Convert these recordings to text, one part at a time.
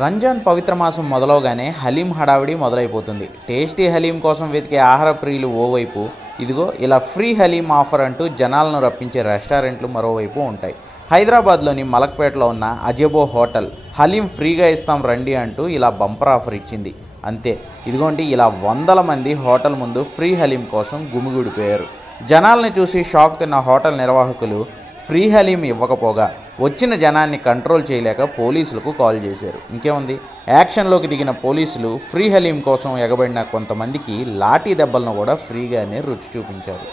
రంజాన్ పవిత్ర మాసం మొదలవగానే హలీం హడావిడి మొదలైపోతుంది. టేస్టీ హలీం కోసం వెతికే ఆహార ప్రియులు ఓవైపు, ఇదిగో ఇలా ఫ్రీ హలీం ఆఫర్ అంటూ జనాలను రప్పించే రెస్టారెంట్లు మరోవైపు ఉంటాయి. హైదరాబాద్లోని మలక్పేటలో ఉన్న అజబో హోటల్ హలీం ఫ్రీగా ఇస్తాం రండి అంటూ ఇలా బంపర్ ఆఫర్ ఇచ్చింది. అంతే, ఇదిగోండి ఇలా వందల మంది హోటల్ ముందు ఫ్రీ హలీం కోసం గుమిగూడిపోయారు. జనాల్ని చూసి షాక్ తిన్న హోటల్ నిర్వాహకులు ఫ్రీ హలీం ఇవ్వకపోగా వచ్చిన జనాన్ని కంట్రోల్ చేయలేక పోలీసులకు కాల్ చేశారు. ఇంకేముంది, యాక్షన్లోకి దిగిన పోలీసులు ఫ్రీ హలీం కోసం ఎగబడిన కొంతమందికి లాఠీ దెబ్బలను కూడా ఫ్రీగానే రుచి చూపించారు.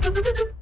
Thank you.